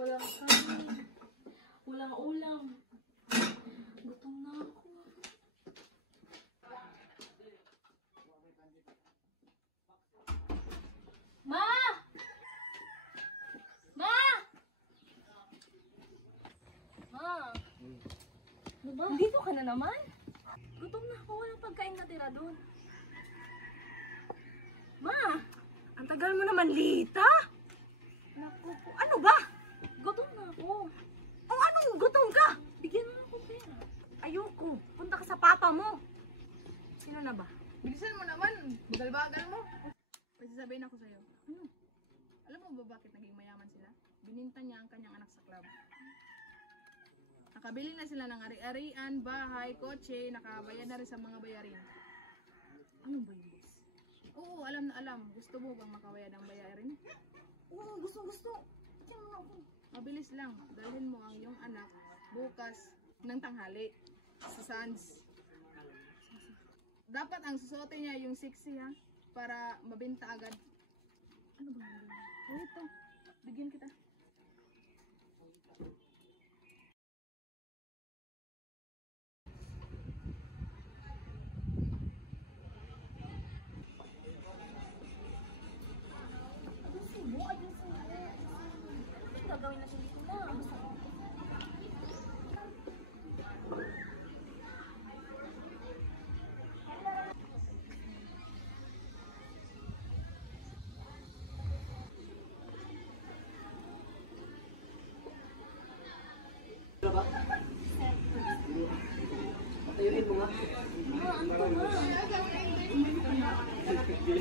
walang kanin, walang ulam. Gutom na ako. Ma! Ma! Ma! Ano ba? Dito ka na naman? Gutom na ako. Walang pagkain natira doon. Ma! Ang tagal mo naman, Lita. Naku po. Ano ba? Gutom na ako. O anong gutom ka? Bigyan mo ako pera. Ayoko. Punta ka sa papa mo. Sino na ba? Bilisan mo naman. Bagal-bagal mo. May sasabihin ako sa'yo. Ano? Alam mo ba bakit naging mayaman sila? Bininta niya ang kanyang anak sa club. Nakabili na sila ng ari-arian, bahay, kotse, nakabayad na rin sa mga bayarin. Ano ba yun, boss? Oo, alam na alam. Gusto mo bang makabayad ang bayarin? Oo, gusto. Diyan mo ako. Mabilis lang. Dalhin mo ang iyong anak bukas ng tanghali sa Sands. Dapat ang susuotin niya yung sexy ha, para mabenta agad. Ano ba yun? O ito, bigyan kita. Ayusin mo. Ano yung gagawin natin dito na? Patayuin mo nga. Ma, ano ba? Ma, ano ka ba?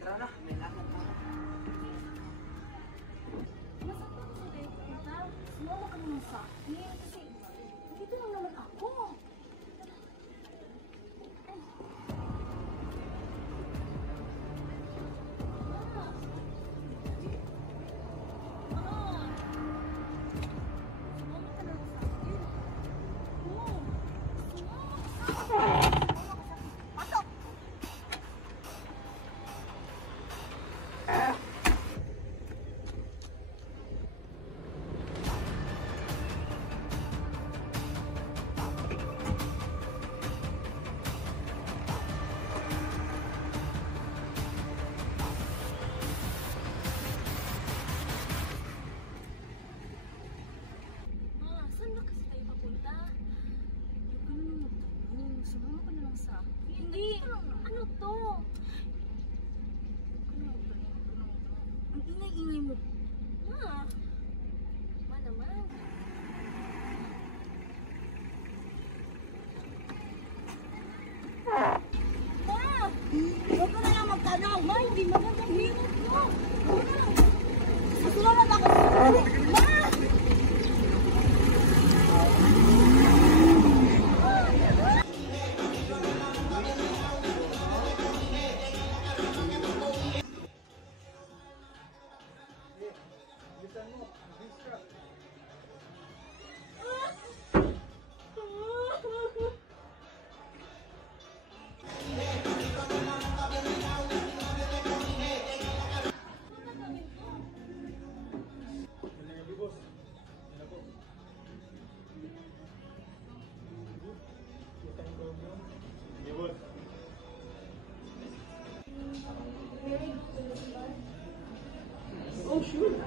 Tara na, may lakad pa. Nasaan ba kasi tayo pupunta? Sumama ka naman sa akin. Kasi dito lang naman ako. Ma, saan ba kasi tayo papunta? Huwag ka naman magtanong. Sumama ka na lang sa akin. Hindi! Ano to? Huwag ka na magtanong. Ang ingay-ingay mo. Ma! Ma naman. Ma! Huwag ka na lang magtanong. Ma, hindi magandang hirap mo. Susunod ako. Ma! Oh, sure.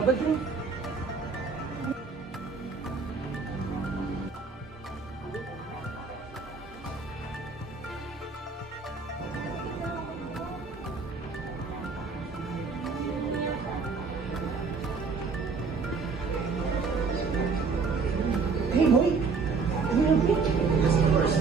Abad yun. Yes, of course.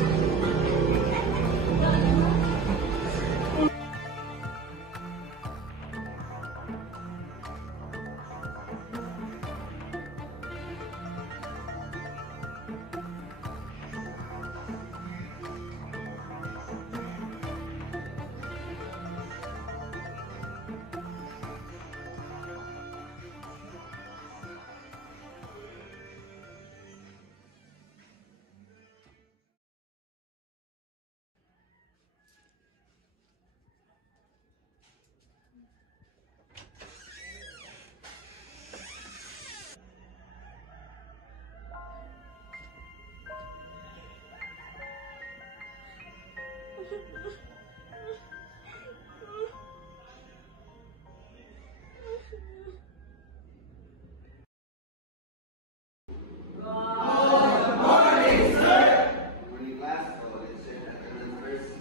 Morning class, so let's check attendance first.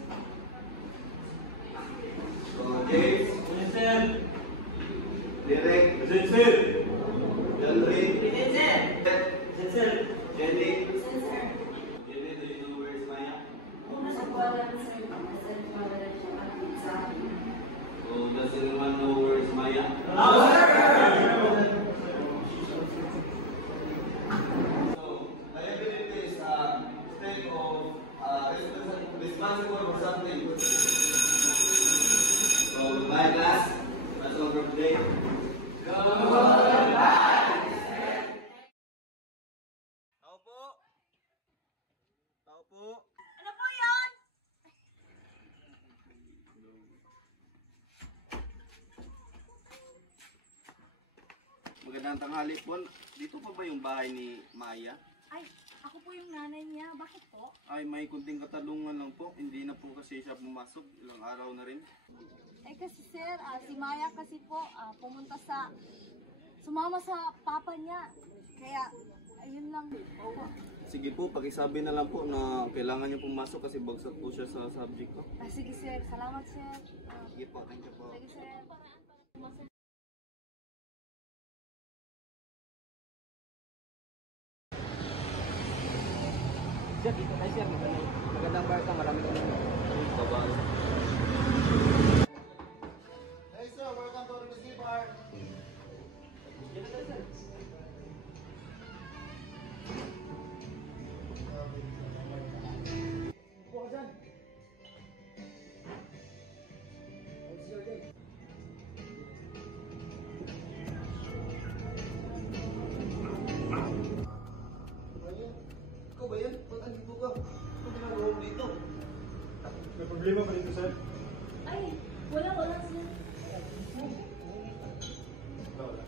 So James, Present, Derek, present, sir. Delry, Present, sir. Jenny. Jenny, do you know where is Maya? So does anyone know where is Maya? So liability is state of responsible for something. So my class, that's all for today. Tao po. Tao po. Ano po yun? Magandang tanghali po. Dito pa ba yung bahay ni Maya? Ay, ako po yung nanay niya. Bakit po? Ay, may kunting katalungan lang po. Hindi na po kasi siya pumasok. Ilang araw na rin. Eh kasi sir, si Maya kasi po sumama sa papa niya. Kaya, ayun lang. Sige po, pakisabi na lang po na kailangan niya pumasok kasi bagsak po siya sa subject ko. Sige sir, salamat sir. Sige po, thank you po. Sige sir. Sir, dito tayo sir. Magandang bar ka. Marami kami. Bye-bye. Hey, sir, welcome to the bar. Upo ka dyan. Ikaw ba yan? Ba't andito ka? Ano ginagawa mo dito? May problema pa dito, sir? Ay, wala sir. Wala.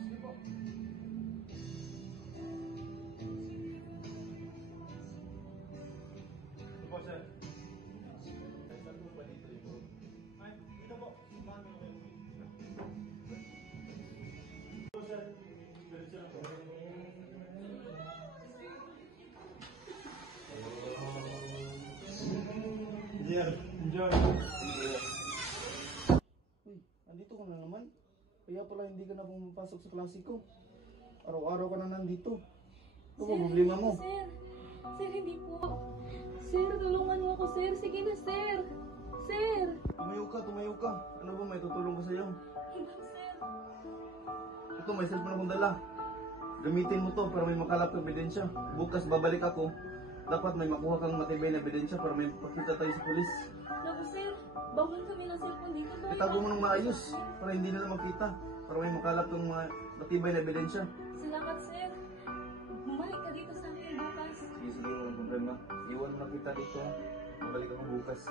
Sige po. Ito po, sir. Saan po ba dito yung room? Ay, dito po. Saan po yung room? Ito po, sir. Diretso lang po. Engineer, enjoy. Uy, andito ka na naman. Kaya pala hindi ka na pumapasok sa klase ko. Araw-araw ka na nandito. Ano ba problema mo? Sir, sir, hindi po. Sir, tulungan niyo ako, sir. Sige na, sir. Sir. Tumayo ka, tumayo ka. Ano ba may tutulong ko sa'yo? Hindi, sir. Ito, may cellphone akong dala. Gamitin mo to para may makalap na ebidensya. Bukas babalik ako. Dapat may makuha kang matibay na ebidensya para may pakita tayo sa pulis. Naku, sir. Bawal kami ng cellphone dito. Itago mo ng maayos para hindi nila makita. Para may makalap ng mga matibay na ebidensya. Salamat, sir. Bumalik ka dito sa akin bukas. Sige, sige, walang problema. Iwan mo na kita dito. Babalik ako bukas.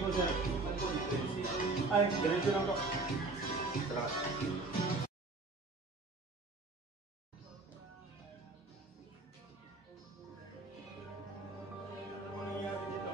po, sir. Ay, ganito lang po. Salamat. Ano nangyari dito?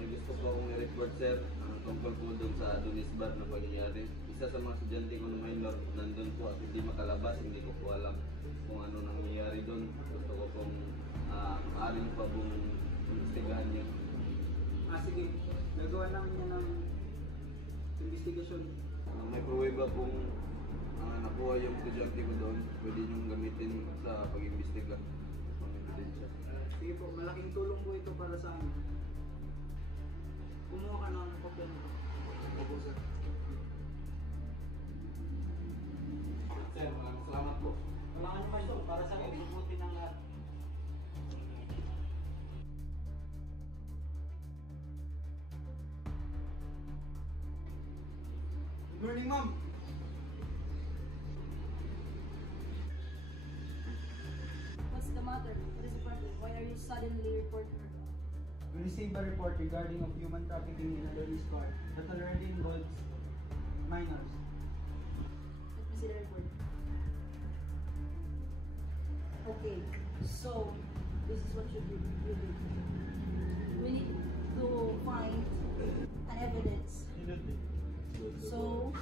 May gusto po akong i-report, sir, ang tungkol po doon sa Adonis Bar na pangyayari. Isa sa mga estudyante ko na minor nandun po at hindi makalabas, hindi ko po alam kung ano nangyayari doon. Gusto ko pong maaari pa pong investigahan niyo. Sige. Nagawa namin yan ng investigasyon. May pruweba pong nakuha yung estudyante ko doon, pwede niyong gamitin sa pag-imbestiga sa mga ebidensya. Sige po, malaking tulong po ito para sa amin. Kumuha ka na ng kopya nito. Opo, sir. Sir, maraming salamat po. Kailangan naman ito para sa amin. Bumuti ng lahat. Good morning, ma'am. What's the matter? What is the problem? Why are you suddenly reporting her? We received a report regarding of human trafficking in Adonis Bar that already involves minors. Let me see the report. Okay, so this is what you do. We need to find an evidence. So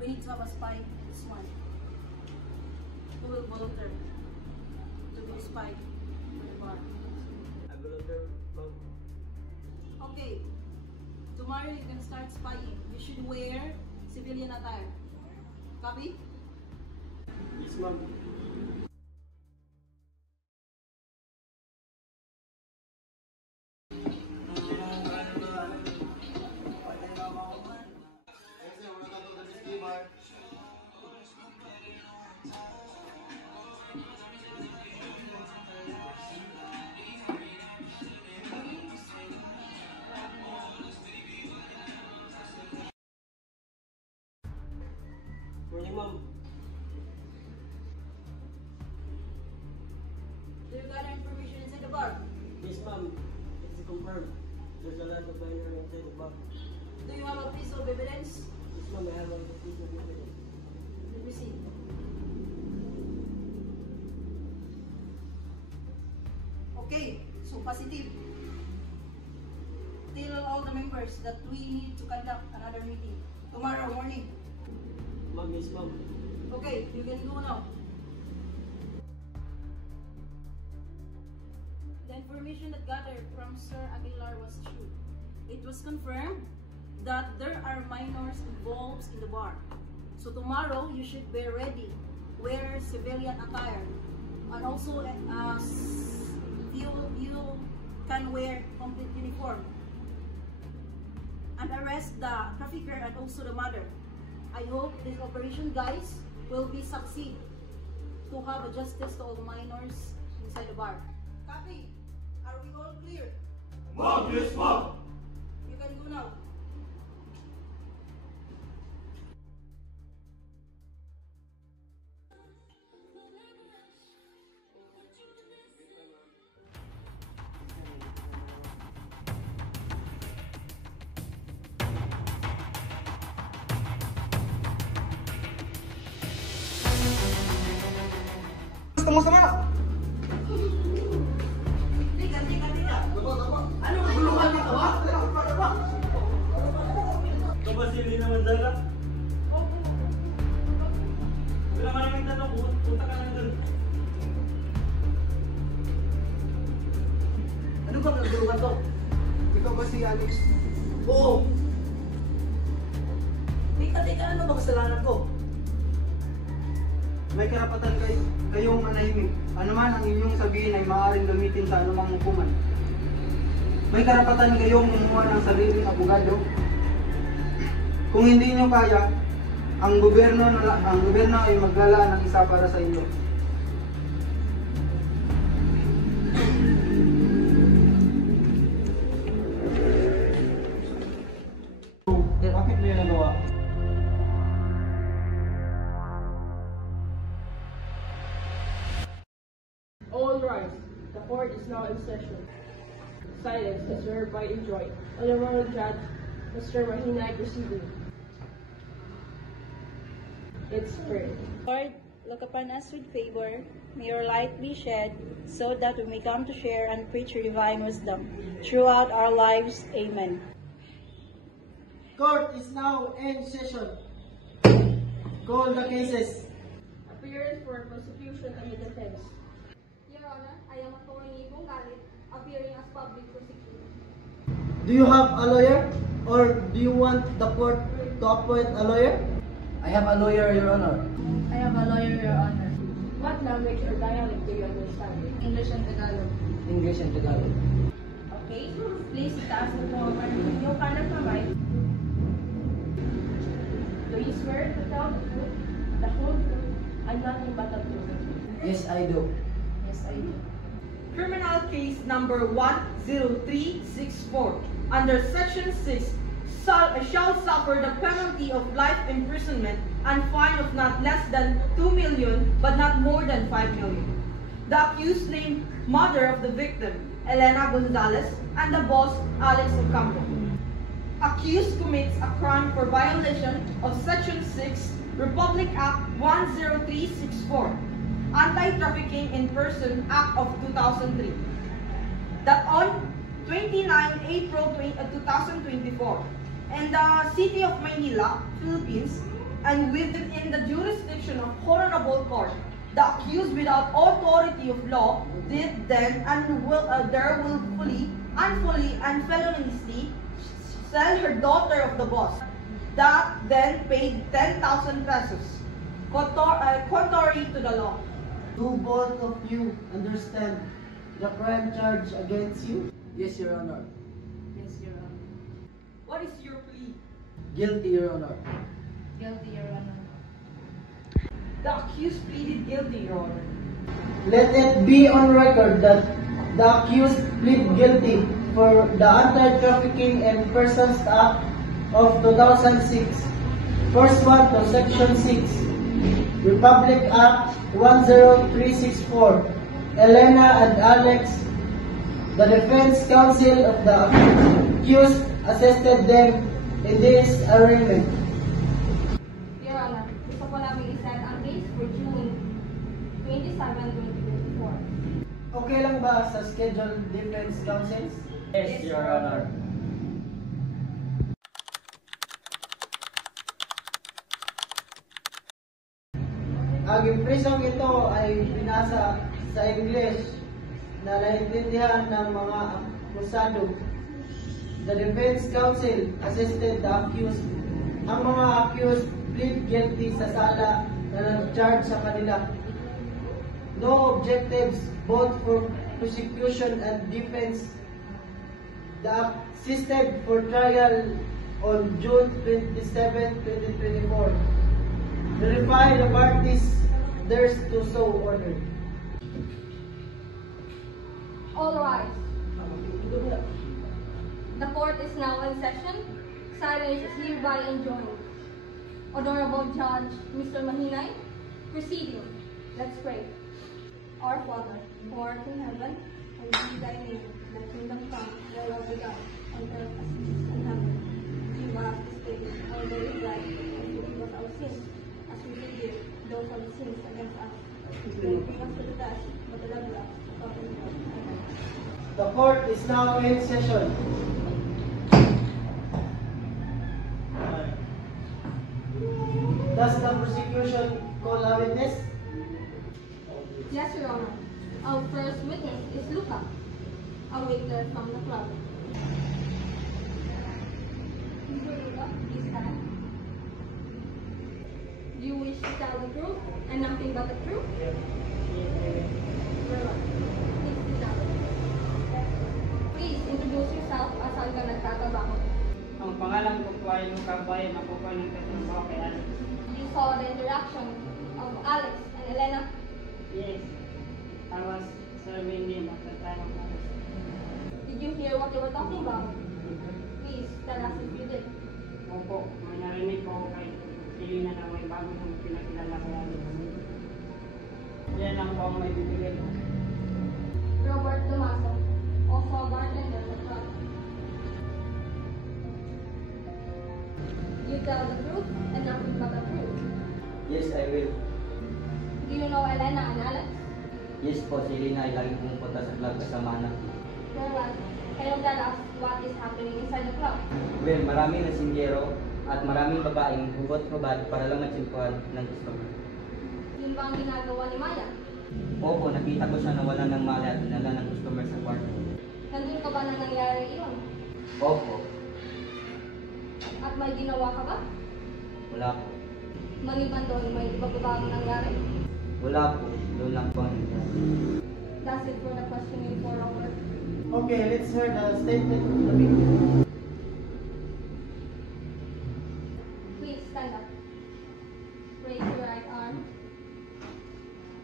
we need to have a spy. This one. Who will volunteer to be a spy in the bar? Okay. Tomorrow you can start spying. You should wear civilian attire. Copy? Yes, ma'am. Morning, ma'am. Do you gather information inside the bar? Yes, ma'am. It's confirmed. There's a lot of minor inside the box. Do you have a piece of evidence? Yes, ma'am. I have a piece of evidence. Let me see. Okay, so positive. Tell all the members that we need to conduct another meeting tomorrow morning. Ma'am, yes, ma'am. Okay, you can go now. The information that gathered from Sir Aguilar was true. It was confirmed that there are minors involved in the bar. So tomorrow, you should be ready. Wear civilian attire. And also, you can wear complete uniform. And arrest the trafficker and also the mother. I hope this operation, guys, will be succeed to have a justice to all the minors inside the bar. Copy. Are we all clear? Ma'am, yes, ma'am. You can go now. Gusto mo sama? Tiga. Ano ang guluhan dito, ha? Ito ba si Lina Mandala? Wala ka naman tanong, punta ka lang doon. Ano bang naguluhan to? Ikaw ba si Alex? Oo. Teka, ano ba kasalanan ko? May karapatan kayong manahimik. Ano man ang inyong sabihin ay maaaring gamitin sa anumang hukuman. may karapatan kayong kumuha ng sariling abogado. Kung hindi nyo kaya, ang gobyerno ay maggala ng isa para sa inyo. Bakit mo yung nagawa? All rise. The court is now in session. Silence is hereby enjoined. Honorable Judge, Mr. Mahinay proceeding. Let's pray. Lord, look upon us with favor. May your light be shed so that we may come to share and preach your divine wisdom throughout our lives. Amen. Court is now in session. Call the cases. Appearance for prosecution and the defense. Your Honor, I am Atty. Galit, appearing as public prosecutor. Do you have a lawyer or do you want the court to appoint a lawyer? I have a lawyer, Your Honor. I have a lawyer, Your Honor. What language or dialect do you understand? English and Tagalog. English and Tagalog. Okay, please itaas mo po ang inyong kanang kamay. Do you swear to tell the whole truth, and nothing but the truth? Yes, I do. Yes, I do. Criminal case number 10364 under section 6 shall suffer the penalty of life imprisonment and fine of not less than 2 million but not more than 5 million. The accused named mother of the victim, Elena Gonzalez, and the boss, Alex Ocampo. Accused commits a crime for violation of section 6 Republic Act 10364, Anti-Trafficking in Person Act of 2003. That on 29 April 2024, in the city of Manila, Philippines, and within the jurisdiction of Honorable Court, the accused without authority of law did then and there willfully, unfully, and feloniously sell her daughter of the boss, that then paid 10,000 pesos, contrary to the law. Do both of you understand the crime charge against you? Yes, Your Honor. Yes, Your Honor. What is your plea? Guilty, Your Honor. Guilty, Your Honor. The accused pleaded guilty, Your Honor. Let it be on record that the accused plead guilty for the Anti-Trafficking in Persons Act of 2006, pursuant to Section 6, Republic Act 10364. Elena and Alex, the defense counsel of the accused, assisted them in this arraignment. Your Honor, gusto ko namin iset ang case for June 27, 2024. Okay lang ba sa scheduled defense counsels? Yes, Your Honor. Ang impresong ito ay binasa sa English na naintindihan ng mga akusado. The defense counsel assisted the accused. Ang mga accused plead guilty sa sala na nag-charge sa kanila. No objectives both for prosecution and defense. The assisted for trial on June 27, 2024. Verify the parties theirs to so ordered. All rise. The court is now in session. Silence is hereby enjoined. Honorable Judge, Mr. Mahinay, proceeding. Let's pray. Our Father, who art in heaven, hallowed be thy name. Thy kingdom come, thy will be done, on earth as it is in heaven. Give us this day our daily bread, and forgive us our sins, as we forgive those who have sinned against us. Don't bring us to the test, but deliver us from evil. Amen. The court is now in session. Does the prosecution call a witness? Yes, Your Honor. Our first witness is Luca, a waiter from the club. Mr. Luca, please stand. Do you wish to tell the truth and nothing but the truth? Very well. Please sit down. Please introduce yourself. ay nukabay makukuha ng katrabaho kay Alex. You saw the interaction of Alex and Elena. Yes, I was serving him at the time of Alex. Did you hear what they were talking about? Please tell us if you did. Opo, may narinig ko kay Elena na may bago ng pinakilala kay Alex. Yan lang po ang may bibigay ko. Robert Tomaso, also a bartender at the club. You tell the truth and nothing but the truth. Yes, I will. Do you know Elena and Alex? Yes po, si Elena ay laging pumupunta sa club kasama na. Very well. Can you tell us what is happening inside the club? Well, maraming nasinggero at maraming babaeng hubot-hubad para lang matsimpuan ng customer. Yun ba ang ginagawa ni Maya? Opo, nakita ko siya nawala ng mali at dinala ng customer sa kwarto. Nandun ka ba nang nangyari iyon? Opo, At may ginawa ka ba? wala po. Maliban doon, may iba pa ba ang nangyari? Wala po, doon lang po ang nangyari. That's it for the questioning for Robert. Okay, let's hear the statement of the victim. Please stand up. Raise your right arm.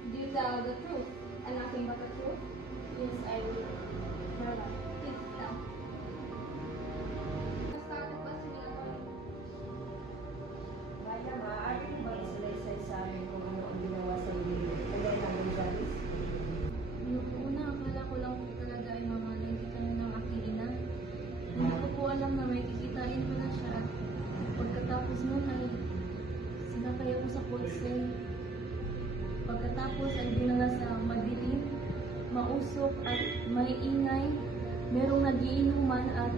Do you tell the truth and nothing but the truth? Yes, I will. Very well. Please sit down. Let's start the questioning again. Maya, maaari mo ba isalaysay sa amin kung ano ang ginawa sa iyo ni Elena Gonzalez? Noong una, akala ko lang po talaga ay mamahalin kita ng aking ina. Hindi ko po alam na may kikitain pala siya. Pagkatapos nun ay sinakay ako sa kotse. Pagkatapos ay dinala sa madilim, mausok at maiingay. Merong nagiinuman at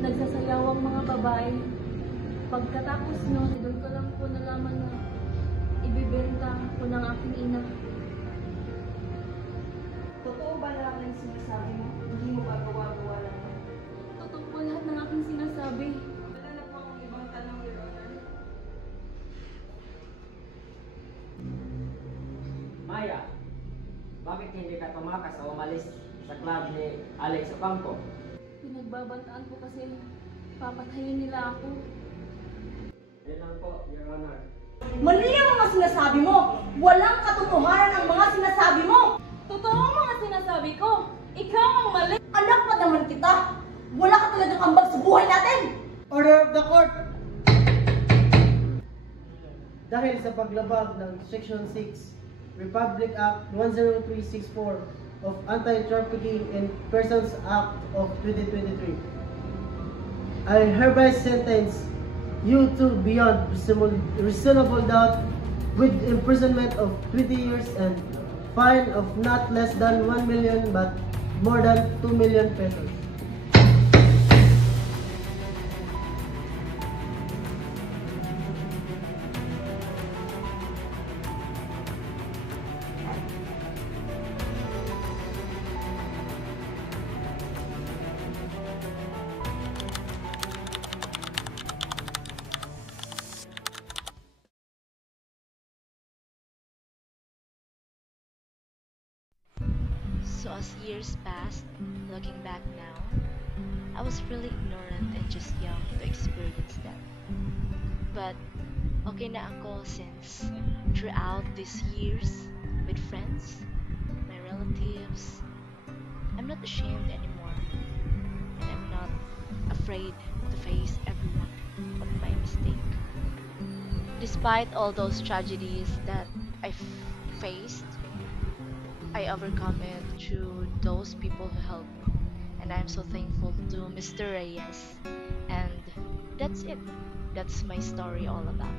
nagsasayawang mga babae. Pagkatapos nun, doon ko lang po nalaman na ibibenta ko ng aking ina. Totoo ba lahat ng sinasabi mo? Hindi mo ba gawa-gawa lang? Totoo po lahat ng aking sinasabi. Wala na po akong ibang tanong, Your Honor. Maya, bakit hindi ka tumakas o umalis sa club ni Alex Ocampo? Pinagbabantaan po kasi papatayin nila ako. Yan lang po, Your Honor. Mali ang mga sinasabi mo! Walang katotohanan ang mga sinasabi mo! Totoo ang mga sinasabi ko. Ikaw ang mali. Anak pa naman kita! Wala ka talagang ambag sa buhay natin! Order of the court! Dahil sa paglabag ng Section 6, Republic Act 10364 of Anti-Trafficking in Persons Act of 2023, I hereby sentence you to beyond reasonable doubt with imprisonment of 20 years and fine of not less than 1 million but more than 2 million pesos. So as years passed, looking back now, I was really ignorant and just young to experience that. But okay na ako since throughout these years, with friends, my relatives, I'm not ashamed anymore. And I'm not afraid to face everyone of my mistake. Despite all those tragedies that I faced, I overcome it through those people who helped me, and I'm so thankful to Mr. Reyes. And that's it. That's my story all about.